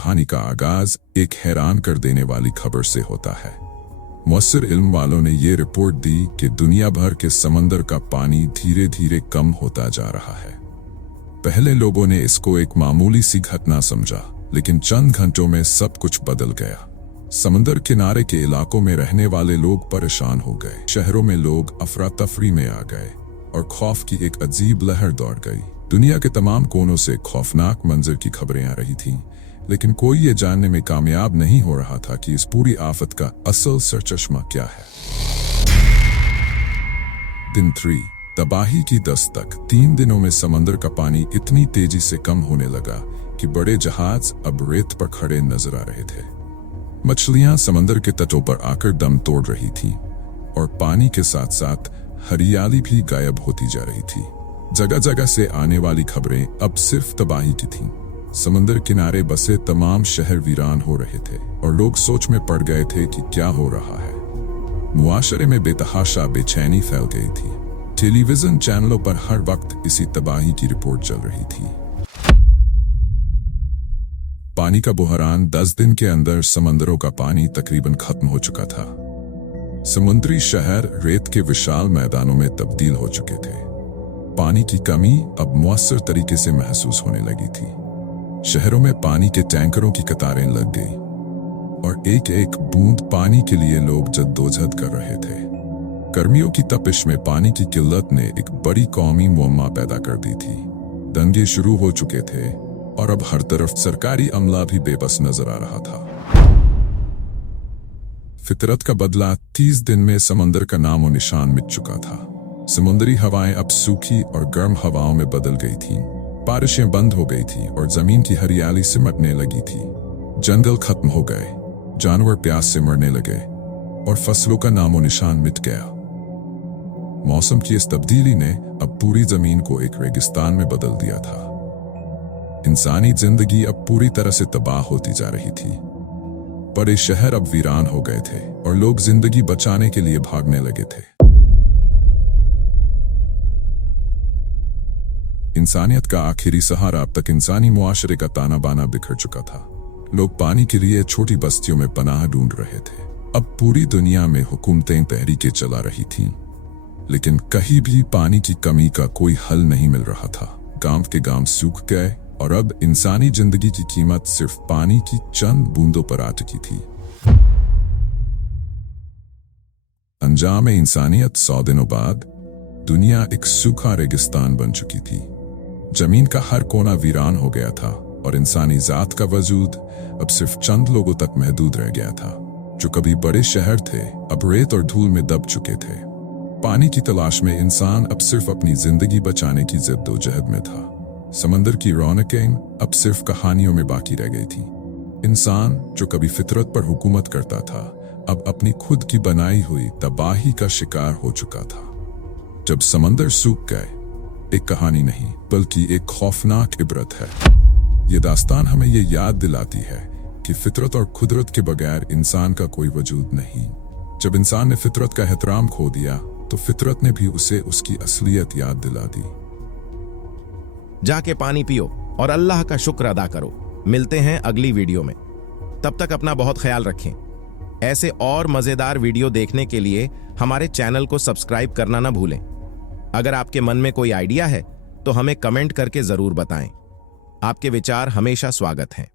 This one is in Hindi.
कहानी का आगाज एक हैरान कर देने वाली खबर से होता है। मुअस्सिर इल्म वालों ने ये रिपोर्ट दी कि दुनिया भर के समंदर का पानी धीरे धीरे कम होता जा रहा है। पहले लोगों ने इसको एक मामूली सी घटना समझा, लेकिन चंद घंटों में सब कुछ बदल गया। समंदर किनारे के इलाकों में रहने वाले लोग परेशान हो गए, शहरों में लोग अफरा तफरी में आ गए और खौफ की एक अजीब लहर दौड़ गई। दुनिया के तमाम कोनों से खौफनाक मंजर की खबरें आ रही थीं, लेकिन कोई ये जानने में कामयाब नहीं हो रहा था कि इस पूरी आफत का असल सरचश्मा क्या है। दिन 3, तबाही की दस्तक। 3 दिनों में समंदर का पानी इतनी तेजी से कम होने लगा कि बड़े जहाज अब रेत पर खड़े नजर आ रहे थे। मछलियां समंदर के तटों पर आकर दम तोड़ रही थीं और पानी के साथ साथ हरियाली भी गायब होती जा रही थी। जगह जगह से आने वाली खबरें अब सिर्फ तबाही की थीं। समंदर किनारे बसे तमाम शहर वीरान हो रहे थे और लोग सोच में पड़ गए थे कि क्या हो रहा है। मुआशरे में बेतहाशा बेचैनी फैल गई थी। टेलीविजन चैनलों पर हर वक्त इसी तबाही की रिपोर्ट चल रही थी। पानी का बुहरान 10 दिन के अंदर समंदरों का पानी तकरीबन खत्म हो चुका था। समुद्री शहर रेत के विशाल मैदानों में तब्दील हो चुके थे। पानी की कमी अब मुअस्सर तरीके से महसूस होने लगी थी। शहरों में पानी के टैंकरों की कतारें लग गई और एक एक बूंद पानी के लिए लोग जद्दोजहद कर रहे थे। गर्मियों की तपिश में पानी की किल्लत ने एक बड़ी कौमी मुअम्मा पैदा कर दी थी। दंगे शुरू हो चुके थे और अब हर तरफ सरकारी अमला भी बेबस नजर आ रहा था। फितरत का बदला 30 दिन में समंदर का नामो निशान मिट चुका था। समुद्री हवाएं अब सूखी और गर्म हवाओं में बदल गई थीं। बारिशें बंद हो गई थी और जमीन की हरियाली सिमटने लगी थी। जंगल खत्म हो गए, जानवर प्यास से मरने लगे और फसलों का नामो निशान मिट गया। मौसम की इस तब्दीली ने अब पूरी जमीन को एक रेगिस्तान में बदल दिया था। इंसानी जिंदगी अब पूरी तरह से तबाह होती जा रही थी। बड़े शहर अब वीरान हो गए थे और लोग जिंदगी बचाने के लिए भागने लगे थे। इंसानियत का आखिरी सहारा अब तक इंसानी मुआशरे का ताना बाना बिखर चुका था। लोग पानी के लिए छोटी बस्तियों में पनाह ढूंढ रहे थे। अब पूरी दुनिया में हुकूमतें तहरीकें चला रही थीं, लेकिन कहीं भी पानी की कमी का कोई हल नहीं मिल रहा था। गांव के गांव सूख गए और अब इंसानी जिंदगी की कीमत सिर्फ पानी की चंद बूंदों पर आ चुकी थी। अंजाम इंसानियत 100 दिनों बाद दुनिया एक सूखा रेगिस्तान बन चुकी थी। जमीन का हर कोना वीरान हो गया था और इंसानी जात का वजूद अब सिर्फ चंद लोगों तक महदूद रह गया था। जो कभी बड़े शहर थे अब रेत और धूल में दब चुके थे। पानी की तलाश में इंसान अब सिर्फ अपनी जिंदगी बचाने की जद्दोजहद में था। समंदर की रौनकें अब सिर्फ कहानियों में बाकी रह गई थी। इंसान जो कभी फितरत पर हुकूमत करता था अब अपनी खुद की बनाई हुई तबाही का शिकार हो चुका था। जब समंदर सूख गए, एक कहानी नहीं बल्कि एक खौफनाक इबरत है। ये दास्तान हमें ये याद दिलाती है कि फितरत और कुदरत के बगैर इंसान का कोई वजूद नहीं। जब इंसान ने फितरत का एहतराम खो दिया तो फितरत ने भी उसे उसकी असलियत याद दिला दी। जाके पानी पियो और अल्लाह का शुक्र अदा करो। मिलते हैं अगली वीडियो में। तब तक अपना बहुत ख्याल रखें। ऐसे और मजेदार वीडियो देखने के लिए हमारे चैनल को सब्सक्राइब करना ना भूलें। अगर आपके मन में कोई आइडिया है तो हमें कमेंट करके जरूर बताएं। आपके विचार हमेशा स्वागत हैं।